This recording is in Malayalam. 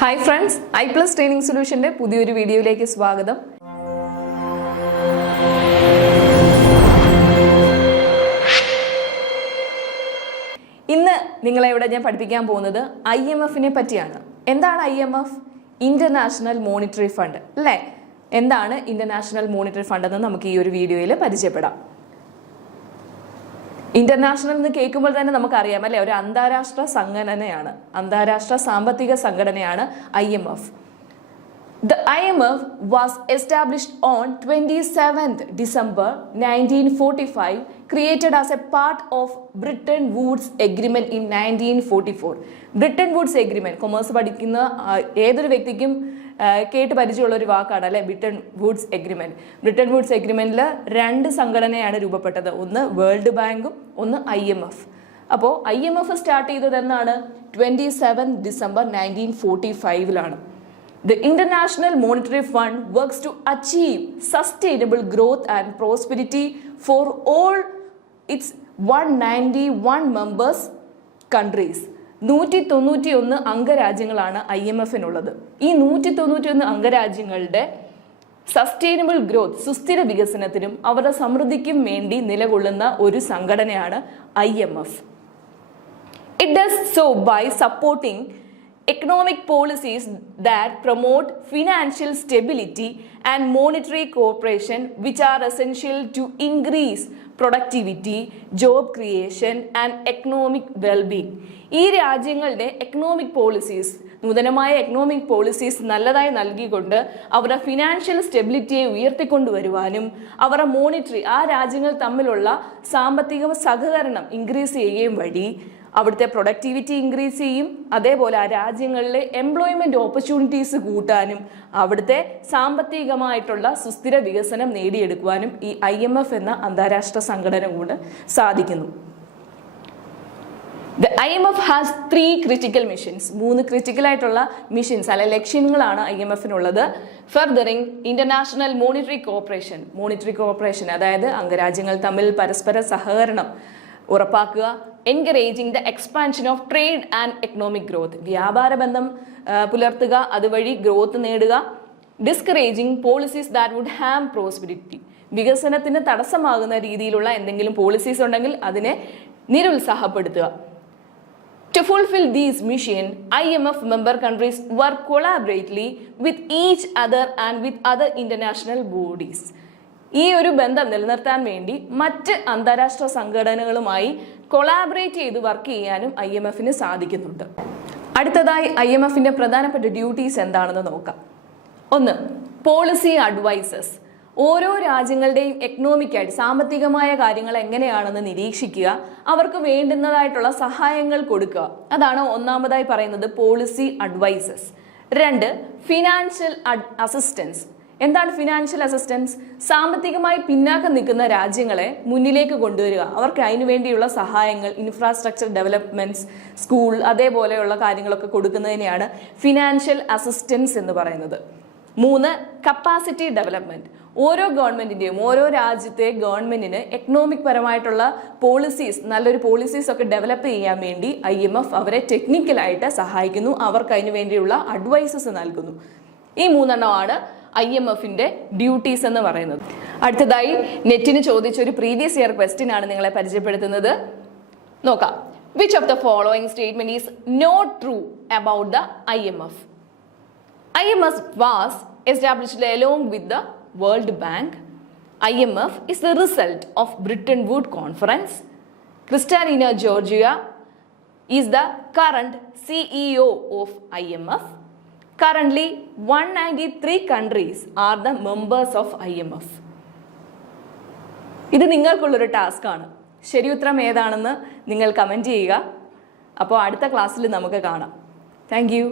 ഹായ് ഫ്രണ്ട്സ്, ഐ+ ട്രെയിനിങ് സൊല്യൂഷൻ്റെ പുതിയൊരു വീഡിയോയിലേക്ക് സ്വാഗതം. ഇന്ന് നിങ്ങളെ ഇവിടെ ഞാൻ പഠിപ്പിക്കാൻ പോകുന്നത് IMFനെ പറ്റിയാണ്. എന്താണ് IMF? ഇന്റർനാഷണൽ മോണിറ്ററി ഫണ്ട് അല്ലേ? എന്താണ് ഇന്റർനാഷണൽ മോണിറ്ററി ഫണ്ട് എന്ന് നമുക്ക് ഈ ഒരു വീഡിയോയിൽ പരിചയപ്പെടാം. ഇന്റർനാഷണൽ എന്ന് കേൾക്കുമ്പോൾ തന്നെ നമുക്കറിയാം അല്ലെ, ഒരു അന്താരാഷ്ട്ര സംഘടനയാണ്, അന്താരാഷ്ട്ര സാമ്പത്തിക സംഘടനയാണ് IMF. The IMF was established on 27th December 1945, created as a part of Bretton Woods Agreement in 1944. Bretton Woods Agreement, commerce പഠിക്കുന്ന ഏതൊരു വ്യക്തിക്കും കേട്ട് പരിചയമുള്ള ഒരു വാക്കാണ് അല്ലെ, Bretton Woods agreement. Bretton Woods എഗ്രിമെന്റിൽ രണ്ട് സംഘടനയാണ് രൂപപ്പെട്ടത്, ഒന്ന് വേൾഡ് ബാങ്കും ഒന്ന് IMF. അപ്പോൾ IMF സ്റ്റാർട്ട് ചെയ്തത് എന്നാണ് 27 December 1945. The International Monetary Fund works to achieve sustainable growth and prosperity for all its 191 members countries. 191 അംഗരാജ്യങ്ങളാണ് IMFനുള്ളത്. ഈ 191 അംഗരാജ്യങ്ങളുടെ സസ്റ്റൈനബിൾ ഗ്രോത്ത്, സുസ്ഥിര വികസനത്തിനും അവരുടെ സമൃദ്ധിക്കും വേണ്ടി നിലകൊള്ളുന്ന ഒരു സംഘടനയാണ് IMF. It does so by supporting economic policies that promote financial stability and monetary cooperation, which are essential to increase productivity, job creation and economic well-being. ഈ രാജ്യങ്ങളുടെ എക്കണോമിക് പോളിസീസ്, നൂതനമായ എക്കണോമിക് പോളിസീസ് നല്ലതായി നൽകിക്കൊണ്ട് അവരുടെ ഫിനാൻഷ്യൽ സ്റ്റെബിലിറ്റിയെ ഉയർത്തിക്കൊണ്ടുവരുവാനും അവരുടെ മോണിറ്ററി, ആ രാജ്യങ്ങൾ തമ്മിലുള്ള സാമ്പത്തിക സഹകരണം ഇൻക്രീസ് ചെയ്യുകയും വഴി അവിടുത്തെ പ്രൊഡക്ടിവിറ്റി ഇൻക്രീസ് ചെയ്യും. അതേപോലെ ആ രാജ്യങ്ങളിലെ എംപ്ലോയ്മെന്റ് ഓപ്പർച്യൂണിറ്റീസ് കൂട്ടാനും അവിടുത്തെ സാമ്പത്തികമായിട്ടുള്ള സുസ്ഥിര വികസനം നേടിയെടുക്കുവാനും ഈ IMF എന്ന അന്താരാഷ്ട്ര സംഘടന കൊണ്ട് സാധിക്കുന്നു. The IMF has 3 critical missions. 3 critical ആയിട്ടുള്ള മിഷൻസ് അല്ലെ ലക്ഷ്യങ്ങളാണ് IMFനുള്ളത്. Furthering international monetary corporation, monetary corporation അതായത് അംഗരാജ്യങ്ങൾ തമ്മിൽ പരസ്പര സഹകരണം ഉറപ്പാക്കുക. Encouraging the expansion of trade and economic growth, വ്യാപാര ബന്ധം പുലർത്തുക, അതുവഴി ഗ്രോത്ത് നേടുക. Discouraging policies that would harm prosperity, വികസനത്തിന് തടസ്സമാകുന്ന രീതിയിലുള്ള എന്തെങ്കിലും പോളിസീസ് ഉണ്ടെങ്കിൽ അതിനെ നിരുത്സാഹപ്പെടുത്തുക. To fulfill these mission, IMF member countries work collaboratively with each other and with other international bodies. ഈ ഒരു ബന്ധം നിലനിർത്താൻ വേണ്ടി മറ്റ് അന്താരാഷ്ട്ര സംഘടനകളുമായി കൊളാബറേറ്റ് ചെയ്ത് വർക്ക് ചെയ്യാനും IMFന് സാധിക്കുന്നുണ്ട്. അടുത്തതായി IMFന്റെ പ്രധാനപ്പെട്ട ഡ്യൂട്ടീസ് എന്താണെന്ന് നോക്കാം. 1. പോളിസി അഡ്വൈസസ്, ഓരോ രാജ്യങ്ങളുടെയും എക്കണോമിക്കായിട്ട് സാമ്പത്തികമായ കാര്യങ്ങൾ എങ്ങനെയാണെന്ന് നിരീക്ഷിക്കുക, അവർക്ക് വേണ്ടുന്നതായിട്ടുള്ള സഹായങ്ങൾ കൊടുക്കുക. അതാണ് ഒന്നാമതായി പറയുന്നത് പോളിസി അഡ്വൈസസ്. 2. Financial assistance. എന്താണ് ഫിനാൻഷ്യൽ അസിസ്റ്റൻസ്? സാമ്പത്തികമായി പിന്നാക്കം നിൽക്കുന്ന രാജ്യങ്ങളെ മുന്നിലേക്ക് കൊണ്ടുവരിക, അവർക്ക് അതിനു വേണ്ടിയുള്ള സഹായങ്ങൾ, ഇൻഫ്രാസ്ട്രക്ചർ ഡെവലപ്മെന്റ്സ്, സ്കൂൾ അതേപോലെയുള്ള കാര്യങ്ങളൊക്കെ കൊടുക്കുന്നതിനെയാണ് ഫിനാൻഷ്യൽ അസിസ്റ്റൻസ് എന്ന് പറയുന്നത്. 3. Capacity development. ഓരോ ഗവൺമെന്റിന്റെയും, ഓരോ രാജ്യത്തെ ഗവൺമെന്റിന് എക്കണോമിക് പരമായിട്ടുള്ള പോളിസീസ്, നല്ലൊരു പോളിസീസ് ഒക്കെ ഡെവലപ്പ് ചെയ്യാൻ വേണ്ടി IMF അവരെ ടെക്നിക്കലായിട്ട് സഹായിക്കുന്നു, അവർക്ക് അതിനു വേണ്ടിയുള്ള അഡ്വൈസസ് നൽകുന്നു. ഈ 3 IMFന്റെ ഡ്യൂട്ടീസ് എന്ന് പറയുന്നത്. അടുത്തതായി നെറ്റിന് ചോദിച്ച ഒരു പ്രീവിയസ് ഇയർ ക്വസ്റ്റ്യൻ ആണ് നിങ്ങളെ പരിചയപ്പെടുത്തുന്നത്. നോക്കാം. Which of the following statement is not true about the IMF? IMF was established along with the World Bank. IMF is the result of Bretton Woods Conference. Kristalina Georgieva is the current CEO of IMF. Currently, 193 countries are the members of IMF. ഇത് നിങ്ങൾക്കുള്ളൊരു ടാസ്ക് ആണ്. ശരി ഉത്തരം ഏതാണെന്ന് നിങ്ങൾ കമൻറ്റ് ചെയ്യുക. അപ്പോൾ അടുത്ത ക്ലാസ്സിൽ നമുക്ക് കാണാം. Thank you.